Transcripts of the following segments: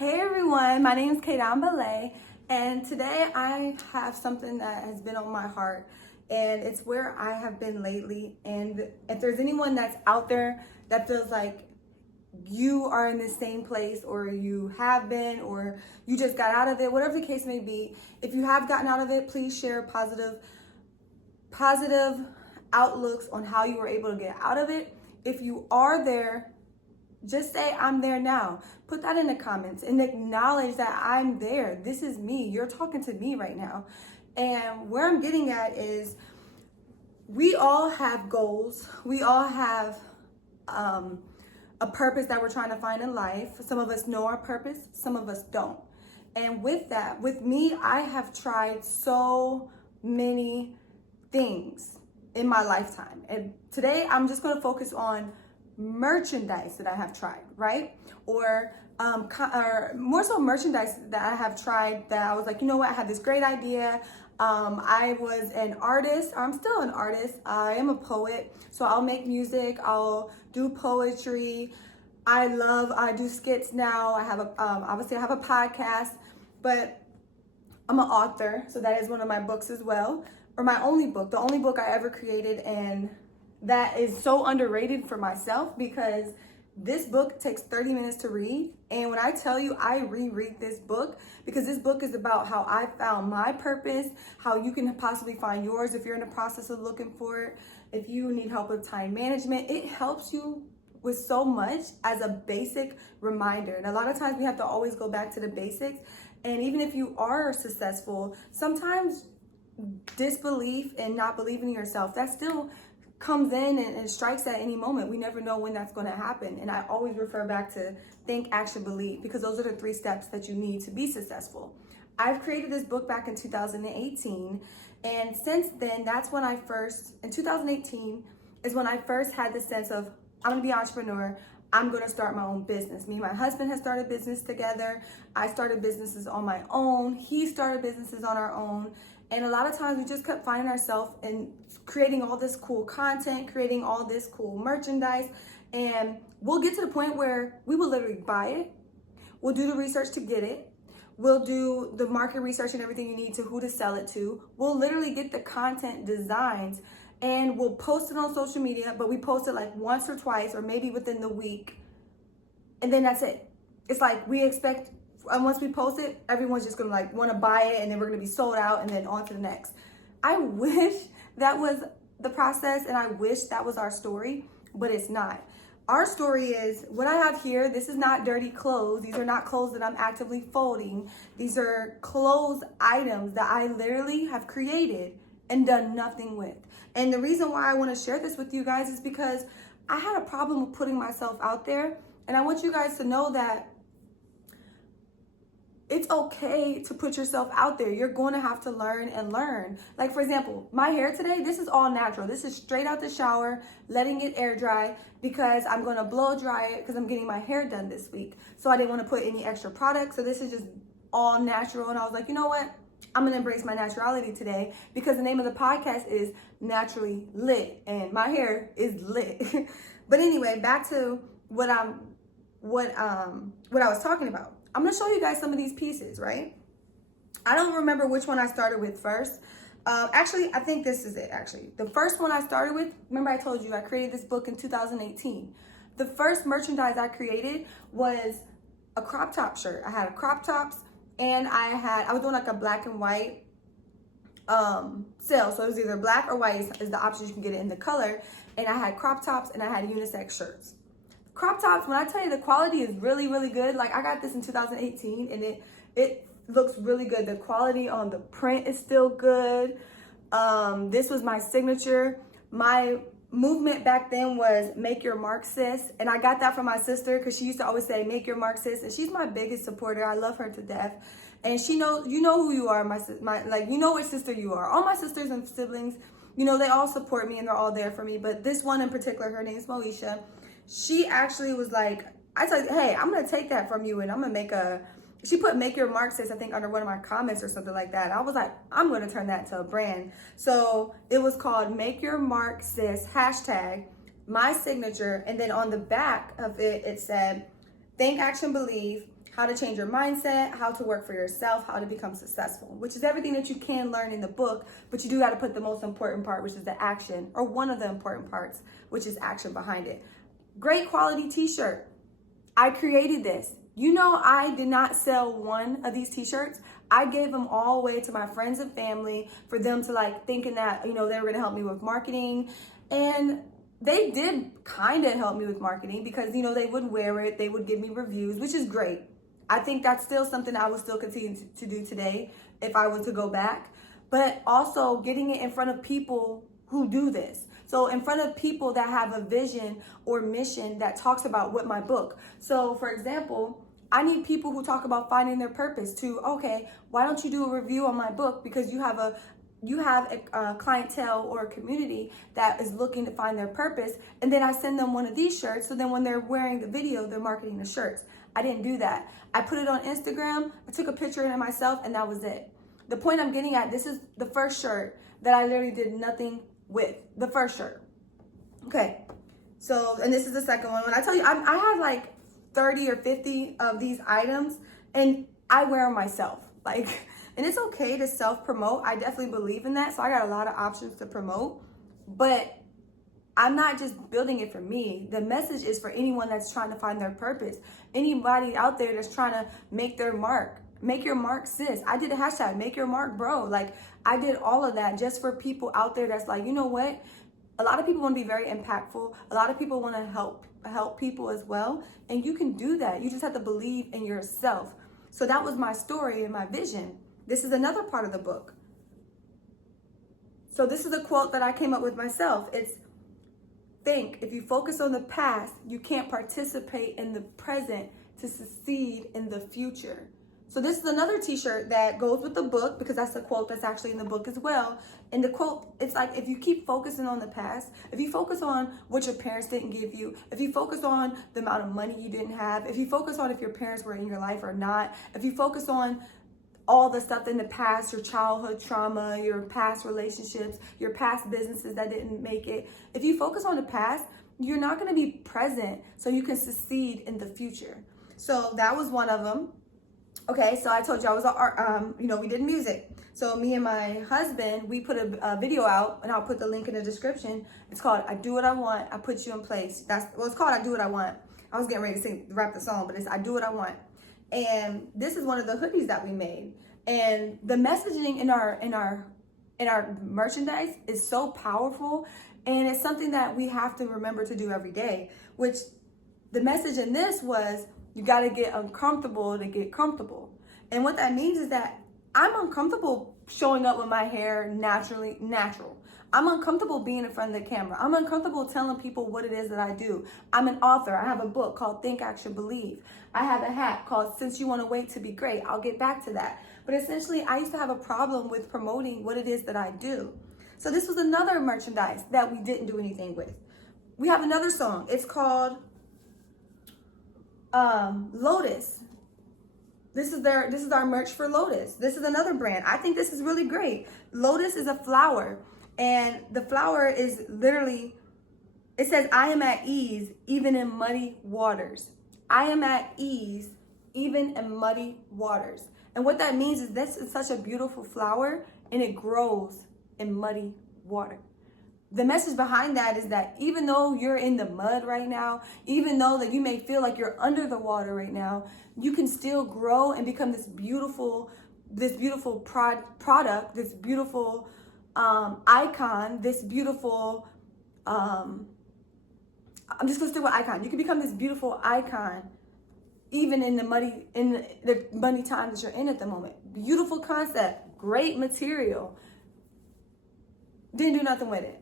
Hey everyone, my name is Kaydan Belay, and today I have something that has been on my heart, and it's where I have been lately. And if there's anyone that's out there that feels like you are in the same place, or you have been, or you just got out of it, whatever the case may be, if you have gotten out of it, please share positive outlooks on how you were able to get out of it. If you are there, just say, I'm there now. Put that in the comments and acknowledge that I'm there. This is me. You're talking to me right now. And where I'm getting at is we all have goals. We all have a purpose that we're trying to find in life. Some of us know our purpose, some of us don't. And with that, with me, I have tried so many things in my lifetime. And today I'm just going to focus on merchandise that I have tried, right? Or more so merchandise that I have tried that I was like, you know what, I had this great idea. I was an artist. I'm still an artist. I am a poet. So I'll make music. I'll do poetry. I do skits now. I have obviously I have a podcast, but I'm an author. So that is one of my books as well, or my only book, the only book I ever created. And that is so underrated for myself because this book takes 30 minutes to read. And when I tell you I reread this book, because this book is about how I found my purpose, how you can possibly find yours if you're in the process of looking for it. If you need help with time management, it helps you with so much as a basic reminder. And a lot of times we have to always go back to the basics. And even if you are successful, sometimes disbelief and not believing in yourself, that still comes in and strikes at any moment. We never know when that's going to happen. And I always refer back to think, action, believe, because those are the 3 steps that you need to be successful. I've created this book back in 2018. And since then, that's when in 2018 is when I first had the sense of, I'm going to be an entrepreneur. I'm going to start my own business. Me and my husband has started business together. I started businesses on my own. He started businesses on our own. And a lot of times we just kept finding ourselves in creating all this cool content, creating all this cool merchandise. And we'll get to the point where we will literally buy it. We'll do the research to get it. We'll do the market research and everything you need to who to sell it to. We'll literally get the content designs and we'll post it on social media, but we post it like once or twice or maybe within the week. And then that's it. It's like we expect, and once we post it, everyone's just gonna like wanna buy it and then we're gonna be sold out and then on to the next. I wish that was the process and I wish that was our story, but it's not. Our story is what I have here. This is not dirty clothes. These are not clothes that I'm actively folding. These are clothes items that I literally have created and done nothing with. And the reason why I wanna share this with you guys is because I had a problem with putting myself out there. And I want you guys to know that it's okay to put yourself out there. You're going to have to learn and learn. Like for example, my hair today, this is all natural. This is straight out the shower, letting it air dry because I'm going to blow dry it because I'm getting my hair done this week. So I didn't want to put any extra product. So this is just all natural. And I was like, you know what? I'm going to embrace my naturality today because the name of the podcast is Naturally Lit and my hair is lit. But anyway, back to what I was talking about. I'm gonna show you guys some of these pieces, right? I don't remember which one I started with first. Actually, I think this is it, actually. The first one I started with, remember I told you I created this book in 2018. The first merchandise I created was a crop top shirt. I had a crop tops and I was doing like a black and white sale. So it was either black or white is the option you can get it in the color. And I had crop tops and I had unisex shirts. Crop tops, when I tell you the quality is really, really good. Like I got this in 2018 and it looks really good. The quality on the print is still good. This was my signature. My movement back then was make your mark, sis. And I got that from my sister because she used to always say, make your mark, sis. And she's my biggest supporter. I love her to death. And she knows, you know who you are, you know which sister you are. All my sisters and siblings, you know, they all support me and they're all there for me. But this one in particular, her name is Moesha. She actually was like, I said, hey, I'm going to take that from you and I'm going to she put make your mark, sis, I think under one of my comments or something like that. I was like, I'm going to turn that to a brand. So it was called Make Your Mark, Sis, hashtag, my signature. And then on the back of it, it said, think, action, believe. how to change your mindset, how to work for yourself, how to become successful, which is everything that you can learn in the book, but you do got to put the most important part, which is the action, or one of the important parts, which is action behind it. Great quality t-shirt. I created this. You know, I did not sell one of these t-shirts. I gave them all away to my friends and family for them to like thinking that, you know, they were going to help me with marketing. And they did kind of help me with marketing because, you know, they would wear it. They would give me reviews, which is great. I think that's still something I would still continue to do today if I were to go back. But also getting it in front of people who do this. So in front of people that have a vision or mission that talks about what my book. So for example, I need people who talk about finding their purpose to, okay, why don't you do a review on my book? Because you have a clientele or a community that is looking to find their purpose. And then I send them one of these shirts. So then when they're wearing the video, they're marketing the shirts. I didn't do that. I put it on Instagram. I took a picture of it myself and that was it. The point I'm getting at, this is the first shirt that I literally did nothing with. The first shirt. Okay. So, and this is the second one. When I tell you, I had like 30 or 50 of these items and I wear them myself. Like, and it's okay to self-promote. I definitely believe in that. So I got a lot of options to promote, but I'm not just building it for me. The message is for anyone that's trying to find their purpose. Anybody out there that's trying to make their mark. Make your mark, sis. I did a hashtag, make your mark, bro. Like, I did all of that just for people out there that's like, you know what? A lot of people want to be very impactful. A lot of people want to help people as well. And you can do that. You just have to believe in yourself. So that was my story and my vision. This is another part of the book. So this is a quote that I came up with myself. It's, think, if you focus on the past, you can't participate in the present to succeed in the future. So this is another t-shirt that goes with the book because that's a quote that's actually in the book as well. And the quote, it's like, if you keep focusing on the past, if you focus on what your parents didn't give you, if you focus on the amount of money you didn't have, if you focus on if your parents were in your life or not, if you focus on all the stuff in the past, your childhood trauma, your past relationships, your past businesses that didn't make it. If you focus on the past, you're not going to be present so you can succeed in the future. So that was one of them. Okay, so I told you I was, we did music. So me and my husband, we put a video out, and I'll put the link in the description. It's called I Do What I Want, I Put You in Place. It's called I Do What I Want. I was getting ready to rap the song, but it's I Do What I Want. And this is one of the hoodies that we made. And the messaging in our merchandise is so powerful, and it's something that we have to remember to do every day, which the message in this was, you got to get uncomfortable to get comfortable. And what that means is that I'm uncomfortable showing up with my hair natural. I'm uncomfortable being in front of the camera. I'm uncomfortable telling people what it is that I do. I'm an author. I have a book called Think, Action, Believe. I have a hat called Since You Want to Wait to Be Great. I'll get back to that. But essentially, I used to have a problem with promoting what it is that I do. So this was another merchandise that we didn't do anything with. We have another song. It's called Lotus. This is our merch for Lotus. This is another brand. I think this is really great. Lotus is a flower, and the flower is literally, it says, I am at ease even in muddy waters. I am at ease even in muddy waters. And what that means is this is such a beautiful flower, and it grows in muddy water. The message behind that is that even though you're in the mud right now, even though that you may feel like you're under the water right now, you can still grow and become this beautiful product, this beautiful icon, this beautiful, I'm just gonna stick with icon. You can become this beautiful icon even in the muddy times that you're in at the moment. Beautiful concept, great material. Didn't do nothing with it.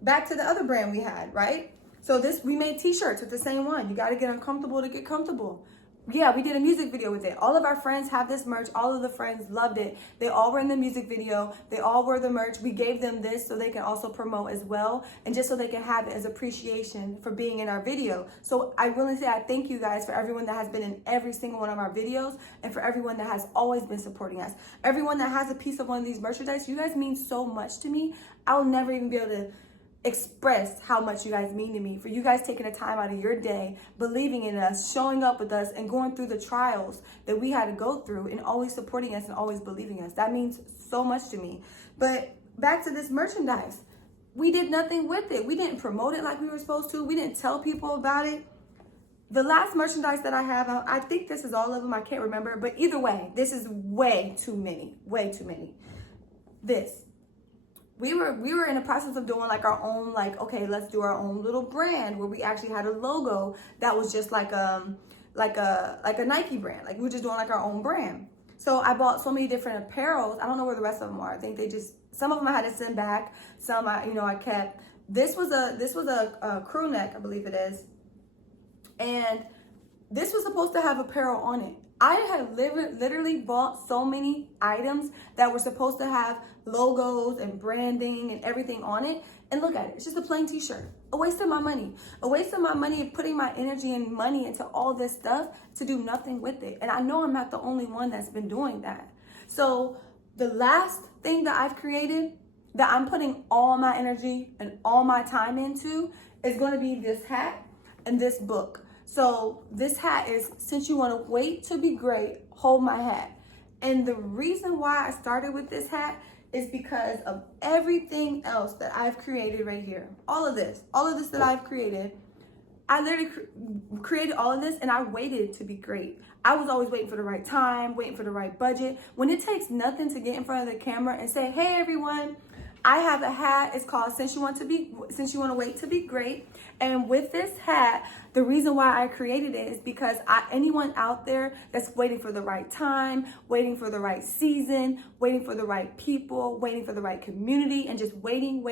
Back to the other brand we had, right? So we made t-shirts with the same one. You got to get uncomfortable to get comfortable. Yeah, we did a music video with it. All of our friends have this merch. All of the friends loved it. They all were in the music video. They all wore the merch. We gave them this so they can also promote as well, and just so they can have it as appreciation for being in our video. So I really say I thank you guys for everyone that has been in every single one of our videos, and for everyone that has always been supporting us. Everyone that has a piece of one of these merchandise, you guys mean so much to me. I'll never even be able to express how much you guys mean to me, for you guys taking the time out of your day, believing in us, showing up with us, and going through the trials that we had to go through, and always supporting us and always believing us. That means so much to me. But back to this merchandise. We did nothing with it. We didn't promote it like we were supposed to. We didn't tell people about it. The last merchandise that I have, I think this is all of them. I can't remember. But either way, this is way too many. Way too many. This. We were in the process of doing like our own, like, okay, let's do our own little brand where we actually had a logo that was just like a Nike brand. Like we were just doing like our own brand. So I bought so many different apparels. I don't know where the rest of them are. I think some of them I had to send back. Some I kept. This was a crew neck, I believe it is. And this was supposed to have apparel on it. I had literally bought so many items that were supposed to have logos and branding and everything on it. And look at it. It's just a plain t-shirt. A waste of my money. A waste of my money of putting my energy and money into all this stuff to do nothing with it. And I know I'm not the only one that's been doing that. So the last thing that I've created that I'm putting all my energy and all my time into is going to be this hat and this book. So this hat is, since you want to wait to be great, hold my hat. And the reason why I started with this hat is because of everything else that I've created right here. All of this that I've created, I literally created all of this and I waited to be great. I was always waiting for the right time, waiting for the right budget. When it takes nothing to get in front of the camera and say, hey everyone, I have a hat. It's called Since You Want to Wait to Be Great. And with this hat, the reason why I created it is because anyone out there that's waiting for the right time, waiting for the right season, waiting for the right people, waiting for the right community, and just waiting,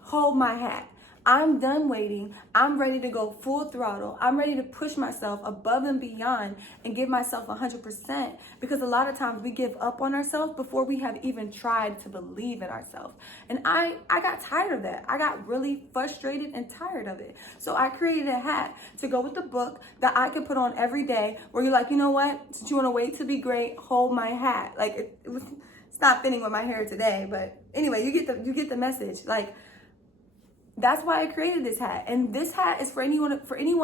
hold my hat. I'm done waiting. I'm ready to go full throttle. I'm ready to push myself above and beyond and give myself 100%, because a lot of times we give up on ourselves before we have even tried to believe in ourselves. And I got tired of that. I got really frustrated and tired of it. So I created a hat to go with the book that I could put on every day, where you're like, you know what? Since you want to wait to be great, hold my hat. Like it's not fitting with my hair today, but anyway, you get the message. Like, that's why I created this hat. And this hat is for anyone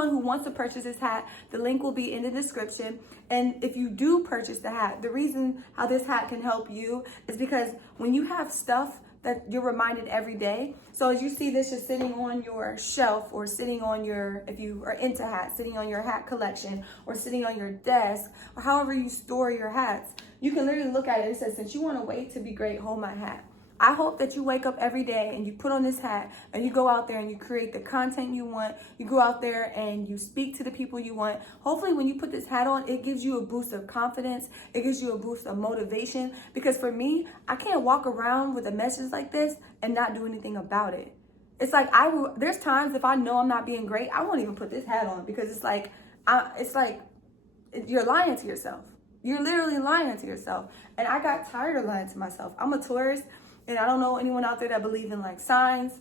who wants to purchase this hat. The link will be in the description. And if you do purchase the hat, the reason how this hat can help you is because when you have stuff that you're reminded every day. So as you see this just sitting on your shelf, or sitting on your, if you are into hats, sitting on your hat collection, or sitting on your desk, or however you store your hats, you can literally look at it and say, since you want to wait to be great, hold my hat. I hope that you wake up every day and you put on this hat and you go out there and you create the content you want. You go out there and you speak to the people you want. Hopefully when you put this hat on, it gives you a boost of confidence. It gives you a boost of motivation. Because for me, I can't walk around with a message like this and not do anything about it. It's like there's times if I know I'm not being great, I won't even put this hat on, because it's like you're lying to yourself. You're literally lying to yourself. And I got tired of lying to myself. I'm a tourist. And I don't know anyone out there that believe in like signs,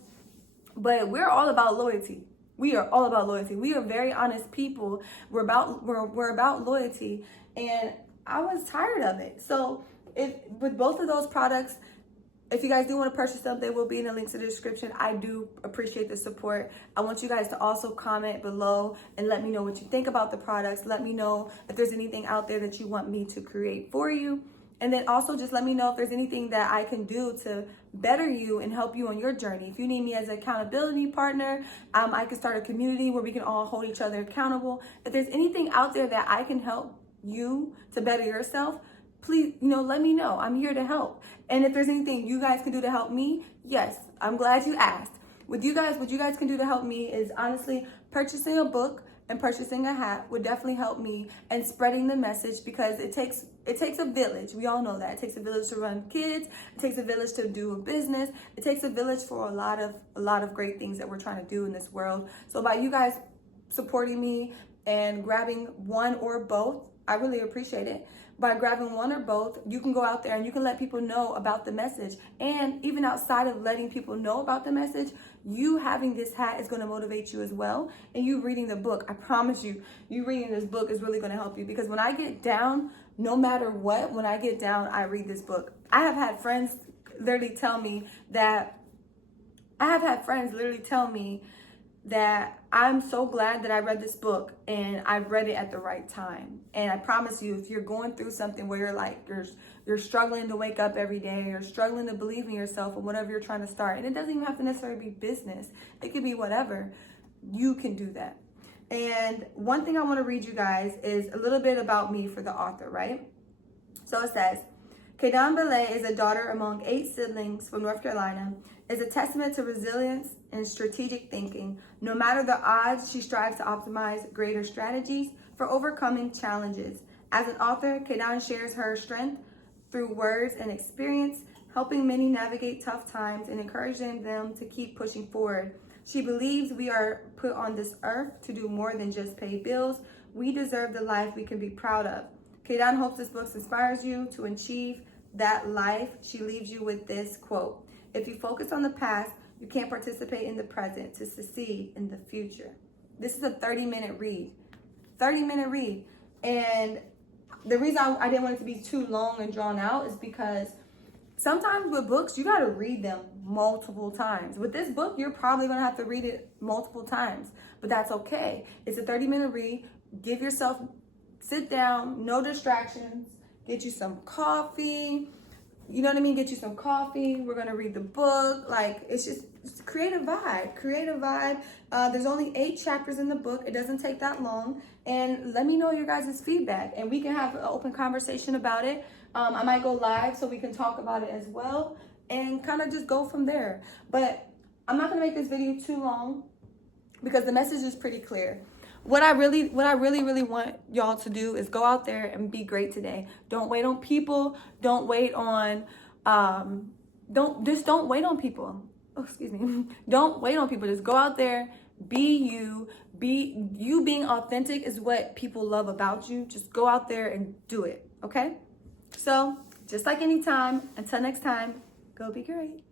but we're all about loyalty. We are all about loyalty. We are very honest people. We're about loyalty, and I was tired of it. So with both of those products, if you guys do want to purchase them, they will be in the links in the description. I do appreciate the support. I want you guys to also comment below and let me know what you think about the products. Let me know if there's anything out there that you want me to create for you. And then also just let me know if there's anything that I can do to better you and help you on your journey. If you need me as an accountability partner, I can start a community where we can all hold each other accountable. If there's anything out there that I can help you to better yourself, please, let me know. I'm here to help. And if there's anything you guys can do to help me, yes, I'm glad you asked. What you guys can do to help me is honestly purchasing a book and purchasing a hat would definitely help me, and spreading the message, because it takes a village. We all know that. It takes a village to run kids. It takes a village to do a business. It takes a village for a lot of great things that we're trying to do in this world. So by you guys supporting me and grabbing one or both, I really appreciate it. By grabbing one or both, you can go out there and you can let people know about the message. And even outside of letting people know about the message, you having this hat is going to motivate you as well. And you reading the book, I promise you reading this book is really going to help you. Because when I get down, no matter what, when I get down, I read this book. I have had friends literally tell me that I have had friends literally tell me that I'm so glad that I read this book and I read it at the right time. And I promise you, if you're going through something where you're like, you're struggling to wake up every day, you're struggling to believe in yourself or whatever you're trying to start, and it doesn't even have to necessarily be business, it could be whatever, you can do that. And one thing I want to read you guys is a little bit about me for the author, right? So it says, Keidan Belay is a daughter among 8 siblings from North Carolina, is a testament to resilience and strategic thinking. No matter the odds, she strives to optimize greater strategies for overcoming challenges. As an author, Keidan shares her strength through words and experience, helping many navigate tough times and encouraging them to keep pushing forward. She believes we are put on this earth to do more than just pay bills. We deserve the life we can be proud of. Keidan hopes this book inspires you to achieve that life. She leaves you with this quote: if you focus on the past, you can't participate in the present to succeed in the future. This is a 30-minute read. 30-minute read. And the reason I didn't want it to be too long and drawn out is because sometimes with books, you got to read them multiple times. With this book, you're probably going to have to read it multiple times, but that's okay. It's a 30-minute read. Give yourself, sit down, no distractions, get you some coffee, you know what I mean? Get you some coffee. We're going to read the book. Like, it's create a vibe, There's only 8 chapters in the book. It doesn't take that long. And let me know your guys' feedback and we can have an open conversation about it. I might go live so we can talk about it as well and kind of just go from there. But I'm not going to make this video too long because the message is pretty clear. What I really want y'all to do is go out there and be great today. Don't wait on people. Don't wait on, don't wait on people. Oh, excuse me. Don't wait on people. Just go out there, be you. Being authentic is what people love about you. Just go out there and do it, okay? So, just like anytime, until next time, go be great.